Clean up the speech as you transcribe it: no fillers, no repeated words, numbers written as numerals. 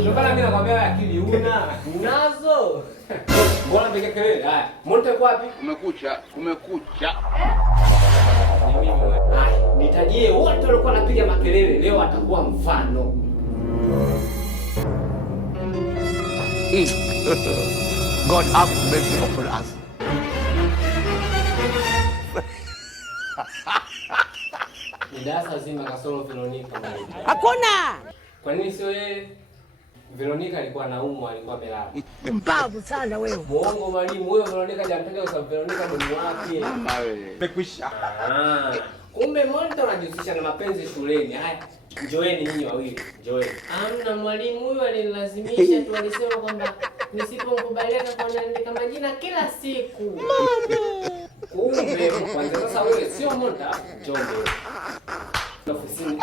Ndio maana mimi nakwambia akili una. Unazo. Mbona piga kelele? Haya, Monte kwa wapi? Kumekucha. Ni mimi wewe. Haya, nitajie wote walikuwa wanapiga makelele leo atakuwa mfano. God have mercy upon us. Ni darasa zima kasoro Veronica. Hakuna. Kwa nini sio yeye? Veronica alikuwa anaumwa, alikuwa amelala. Mbavu sana wewe. Muongo mwalimu, huyo Veronica hajampenda kwa sababu Veronica ni wake. Mekwisha. Kumbe Monte anajihusisha na mapenzi shuleni. Haya, njoeni nyinyi wawili, njoeni. Amna mwalimu huyu alinilazimisha tu, alisema kwamba nisipokubaliana kwa naandika majina kila siku. Kumbe kwanza sasa wewe sio Monte, njoo. Ofisini.